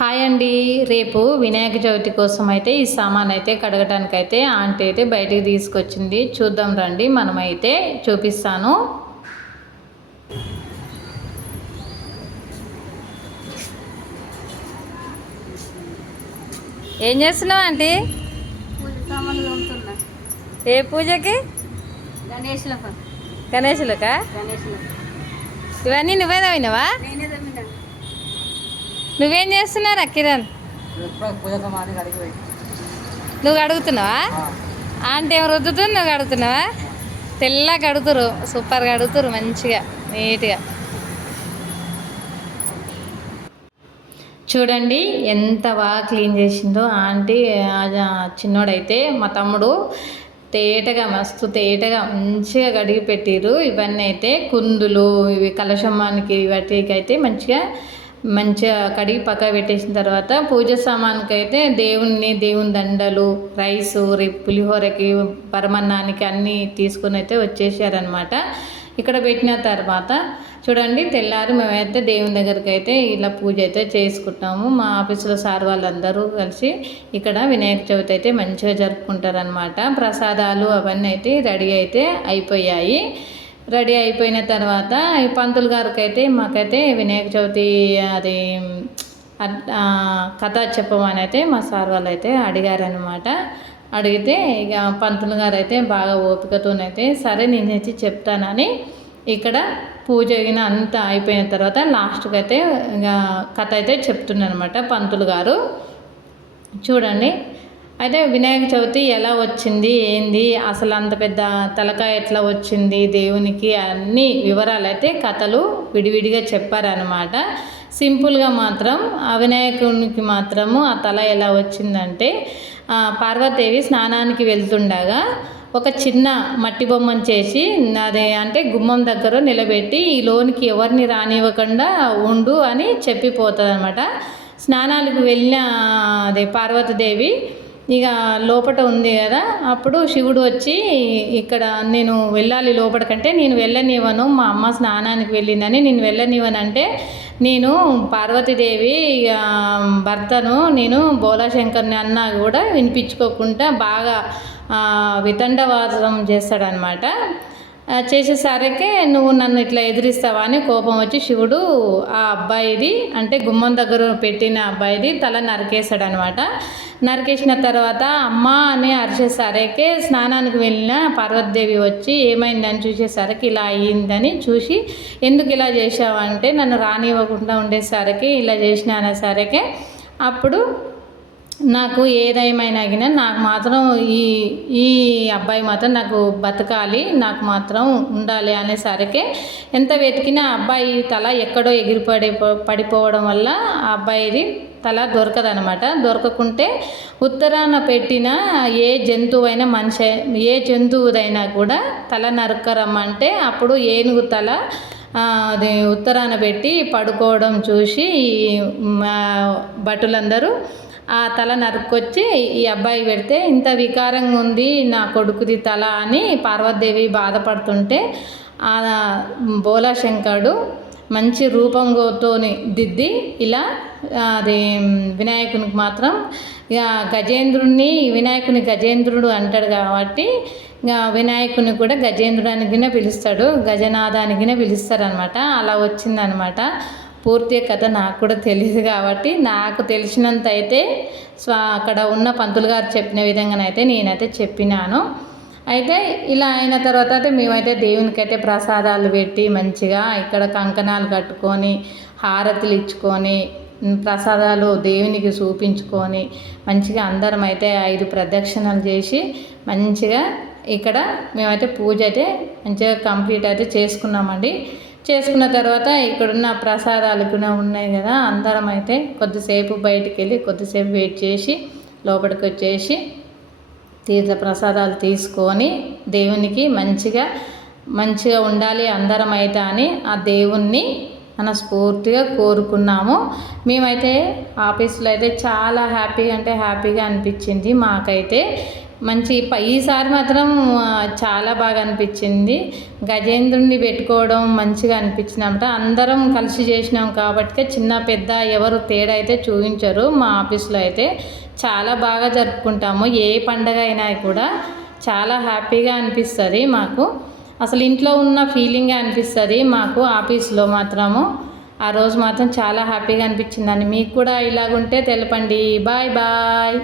Hi అండి. రేపు వినాయక చవితి కోసం అయితే ఈ సామాన్ అయితే కడగటానికి అయితే ఆంటీ అయితే బయటికి తీసుకొచ్చింది. చూద్దాం రండి, మనమైతే చూపిస్తాను. ఏం చేస్తున్నావు ఆంటీ? ఏ పూజకి? గణేశులకా? ఇవన్నీ నువ్వే తవ్వినవా? నువ్వేం చేస్తున్నారా కిరణ్? నువ్వు అడుగుతున్నావా? ఆంటీ ఏమో రుద్దుతుంది, నువ్వు అడుగుతున్నావా? తెల్లగా అడుగుతురు, సూపర్గా అడుగుతురు, మంచిగా నీట్గా. చూడండి ఎంత బాగా క్లీన్ చేసిందో ఆంటీ. చిన్నోడైతే మా తమ్ముడు తేటగా, మస్తు తేటగా మంచిగా కడిగి పెట్టిరు. ఇవన్నీ అయితే కుందులు, ఇవి కలశమ్మానికి వాటికి అయితే మంచిగా కడిగి పక్క పెట్టేసిన తర్వాత పూజ సామాన్కి అయితే దేవుని దండలు, రైసు, పులిహోరకి, పరమన్నానికి అన్నీ తీసుకుని అయితే వచ్చేసారనమాట. ఇక్కడ పెట్టిన తర్వాత చూడండి, తెల్లారి మేమైతే దేవుని దగ్గరికి అయితే ఇలా పూజ అయితే చేసుకుంటాము. మా ఆఫీసులో సార్ వాళ్ళందరూ కలిసి ఇక్కడ వినాయక చవితి అయితే మంచిగా జరుపుకుంటారనమాట. ప్రసాదాలు అవన్నీ అయితే రెడీ అయితే అయిపోయాయి. రెడీ అయిపోయిన తర్వాత ఈ పంతులు గారికి అయితే మాకైతే వినాయక చవితి అది కథ చెప్పమని అయితే మా సార్ వాళ్ళు అయితే అడిగారనమాట. అడిగితే ఇక పంతులు గారు అయితే బాగా ఓపికతోనైతే సరే నేనైతే చెప్తానని ఇక్కడ పూజ అంతా అయిపోయిన తర్వాత లాస్ట్కి అయితే ఇక కథ అయితే చెప్తున్నాను అనమాట పంతులు గారు. చూడండి, అయితే వినాయక చవితి ఎలా వచ్చింది, ఏంది, అసలు అంత పెద్ద తలకాయ ఎట్లా వచ్చింది దేవునికి, అన్ని వివరాలు అయితే కథలు విడివిడిగా చెప్పారనమాట. సింపుల్గా మాత్రం ఆ వినాయకునికి మాత్రము ఆ తల ఎలా వచ్చిందంటే, పార్వతీదేవి స్నానానికి వెళ్తుండగా ఒక చిన్న మట్టి బొమ్మను చేసి అది అంటే గుమ్మం దగ్గర నిలబెట్టి ఈ లోనికి ఎవరిని రానివ్వకుండా ఉండు అని చెప్పిపోతుంది అనమాట. స్నానాలకు వెళ్ళిన అదే పార్వతీదేవి ఇక లోపల ఉంది కదా, అప్పుడు శివుడు వచ్చి ఇక్కడ నేను వెళ్ళాలి లోపలికంటే నేను వెళ్ళనివ్వను, మా అమ్మ స్నానానికి వెళ్ళిందని నేను వెళ్ళనివ్వనంటే నేను పార్వతీదేవి భర్తను నేను బోలాశంకర్ని అన్నా కూడా వినిపించుకోకుండా బాగా వితండవాదం చేస్తాడనమాట. చేసేసరికి నువ్వు నన్ను ఇట్లా ఎదిరిస్తావా అని కోపం వచ్చి శివుడు ఆ అబ్బాయిది అంటే గుమ్మం దగ్గర పెట్టిన అబ్బాయిది తల నరికేశాడనమాట. నరికేసిన తర్వాత అమ్మ అని అరిచేసరికి స్నానానికి వెళ్ళిన పార్వతీదేవి వచ్చి ఏమైందని చూసేసరికి ఇలా అయ్యిందని చూసి ఎందుకు ఇలా చేసావంటే నన్ను రానివ్వకుండా ఉండేసరికి ఇలా చేసిన అనేసరికి అప్పుడు నాకు ఏదేమైనా నాకు మాత్రం ఈ అబ్బాయి మాత్రం నాకు బతకాలి, నాకు మాత్రం ఉండాలి అనేసరికి ఎంత వెతికినా అబ్బాయి తల ఎక్కడో పడిపోవడం వల్ల ఆ అబ్బాయిది తల దొరకదనమాట. దొరకకుంటే ఉత్తరాన పెట్టిన ఏ జంతువైనా ఏ జంతువుదైనా కూడా తల నరకరమ్మంటే అప్పుడు ఏనుగు తల అది ఉత్తరాన పెట్టి పడుకోవడం చూసి భటులందరూ ఆ తల నరుక్కొచ్చి ఈ అబ్బాయి పెడితే ఇంత వికారంగా ఉంది నా కొడుకుది తల అని పార్వతీదేవి బాధపడుతుంటే ఆ బోలాశంకరుడు మంచి రూపంతోని దిద్ది ఇలా అది వినాయకునికి మాత్రం ఇక వినాయకుని గజేంద్రుడు అంటాడు కాబట్టి ఇక వినాయకుని కూడా గజేంద్రుడానికినే పిలుస్తాడు, గజనాథానికినే పిలుస్తారనమాట. అలా వచ్చిందనమాట. పూర్తిగా కథ నాకు కూడా తెలియదు కాబట్టి నాకు తెలిసినంత అయితే అక్కడ ఉన్న పంతులు గారు చెప్పిన విధంగానైతే నేనైతే చెప్పినాను. అయితే ఇలా అయిన తర్వాత అయితే మేమైతే దేవునికైతే ప్రసాదాలు పెట్టి మంచిగా ఇక్కడ కంకణాలు కట్టుకొని హారతులు ఇచ్చుకొని ప్రసాదాలు దేవునికి చూపించుకొని మంచిగా అందరం అయితే 5 ప్రదక్షిణలు చేసి మంచిగా ఇక్కడ మేమైతే పూజ అయితే మంచిగా కంప్లీట్ అయితే చేసుకున్నామండి. చేసుకున్న తర్వాత ఇక్కడున్న ప్రసాదాలు కూడా ఉన్నాయి కదా, అందరం అయితే కొద్దిసేపు బయటికి వెళ్ళి కొద్దిసేపు వెయిట్ చేసి లోపలికి వచ్చేసి తీర్థ ప్రసాదాలు తీసుకొని దేవునికి మంచిగా ఉండాలి అందరం అయితే అని ఆ దేవుణ్ణి మనస్ఫూర్తిగా కోరుకున్నాము. మేమైతే ఆఫీస్లో అయితే చాలా హ్యాపీగా అనిపించింది మాకైతే. ఈసారి మాత్రం చాలా బాగా అనిపించింది. గజేంద్రుడిని పెట్టుకోవడం మంచిగా అనిపించిందన్నమాట. అందరం కలిసి చేసినాం కాబట్టి చిన్న పెద్ద ఎవరు తేడా అయితే చూపించరు. మా ఆఫీస్లో అయితే చాలా బాగా జరుపుకుంటాము. ఏ పండగ అయినా కూడా చాలా హ్యాపీగా అనిపిస్తుంది మాకు. అసలు ఇంట్లో ఉన్న ఫీలింగే అనిపిస్తుంది మాకు. ఆఫీస్లో మాత్రము ఆ రోజు మాత్రం చాలా హ్యాపీగా అనిపించిందండి. మీకు కూడా ఇలాగుంటే తెలపండి. Bye bye.